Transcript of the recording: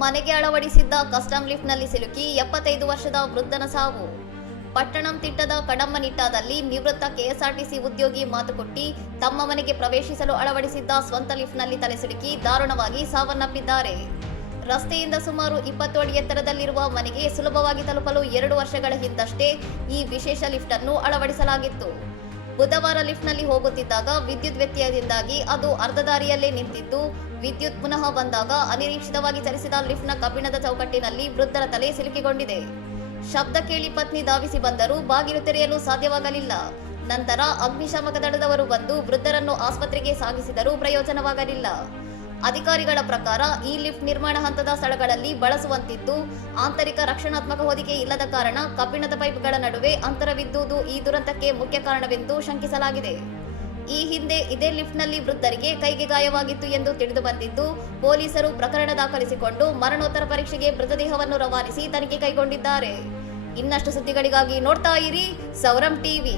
ಮನೆಗೆ ಅಳವಡಿಸಿದ್ದ ಕಸ್ಟಮ್ ಲಿಫ್ಟ್ನಲ್ಲಿ ಸಿಲುಕಿ 75 ವರ್ಷದ ವೃದ್ಧನ ಸಾವು. ಪಟ್ಟಣಂತಿಟ್ಟದ ಕಡಮ್ಮನಿಟ್ಟಾದಲ್ಲಿ ನಿವೃತ್ತ ಕೆಎಸ್ಆರ್ಟಿಸಿ ಉದ್ಯೋಗಿ ಮಾತುಕೊಟ್ಟಿ ತಮ್ಮ ಮನೆಗೆ ಪ್ರವೇಶಿಸಲು ಅಳವಡಿಸಿದ್ದ ಸ್ವಂತ ಲಿಫ್ಟ್ನಲ್ಲಿ ತಲೆ ಸಿಲುಕಿ ದಾರುಣವಾಗಿ ಸಾವನ್ನಪ್ಪಿದ್ದಾರೆ. ರಸ್ತೆಯಿಂದ ಸುಮಾರು 20 ಅಡಿ ಎತ್ತರದಲ್ಲಿರುವ ಮನೆಗೆ ಸುಲಭವಾಗಿ ತಲುಪಲು 2 ವರ್ಷಗಳ ಹಿಂದಷ್ಟೇ ಈ ವಿಶೇಷ ಲಿಫ್ಟ್ ಅನ್ನು ಅಳವಡಿಸಲಾಗಿತ್ತು. ಬುಧವಾರ ಲಿಫ್ಟ್ನಲ್ಲಿ ಹೋಗುತ್ತಿದ್ದಾಗ ವಿದ್ಯುತ್ ವ್ಯತ್ಯಯದಿಂದಾಗಿ ಅದು ಅರ್ಧ ದಾರಿಯಲ್ಲೇ ನಿಂತಿದ್ದು, ವಿದ್ಯುತ್ ಪುನಃ ಬಂದಾಗ ಅನಿರೀಕ್ಷಿತವಾಗಿ ಚಲಿಸಿದ ಲಿಫ್ಟ್ನ ಕಬ್ಬಿಣದ ಚೌಕಟ್ಟಿನಲ್ಲಿ ವೃದ್ಧರ ತಲೆ ಸಿಲುಕಿಕೊಂಡಿದೆ. ಶಬ್ದ ಕೇಳಿ ಪತ್ನಿ ಧಾವಿಸಿ ಬಂದರೂ ಬಾಗಿಲು ತೆರೆಯಲು ಸಾಧ್ಯವಾಗಲಿಲ್ಲ. ನಂತರ ಅಗ್ನಿಶಾಮಕ ದಳದವರು ಬಂದು ವೃದ್ಧರನ್ನು ಆಸ್ಪತ್ರೆಗೆ ಸಾಗಿಸಿದರೂ ಪ್ರಯೋಜನವಾಗಲಿಲ್ಲ. ಅಧಿಕಾರಿಗಳ ಪ್ರಕಾರ ಈ ಲಿಫ್ಟ್ ನಿರ್ಮಾಣ ಹಂತದ ಸ್ಥಳಗಳಲ್ಲಿ ಬಳಸುವಂತಿದ್ದು, ಆಂತರಿಕ ರಕ್ಷಣಾತ್ಮಕ ಹೊದಿಕೆ ಇಲ್ಲದ ಕಾರಣ ಕಬ್ಬಿಣದ ಪೈಪ್ಗಳ ನಡುವೆ ಅಂತರವಿದ್ದುದು ಈ ದುರಂತಕ್ಕೆ ಮುಖ್ಯ ಕಾರಣವೆಂದು ಶಂಕಿಸಲಾಗಿದೆ. ಈ ಹಿಂದೆ ಇದೇ ಲಿಫ್ಟ್ನಲ್ಲಿ ವೃದ್ಧರಿಗೆ ಕೈಗೆ ಗಾಯವಾಗಿತ್ತು ಎಂದು ತಿಳಿದು ಬಂದಿದ್ದು, ಪೊಲೀಸರು ಪ್ರಕರಣ ದಾಖಲಿಸಿಕೊಂಡು ಮರಣೋತ್ತರ ಪರೀಕ್ಷೆಗೆ ಮೃತದೇಹವನ್ನು ರವಾನಿಸಿ ತನಿಖೆ ಕೈಗೊಂಡಿದ್ದಾರೆ. ಇನ್ನಷ್ಟು ಸುದ್ದಿಗಳಿಗಾಗಿ ನೋಡ್ತಾ ಇರಿ ಸೌರಂ ಟಿವಿ.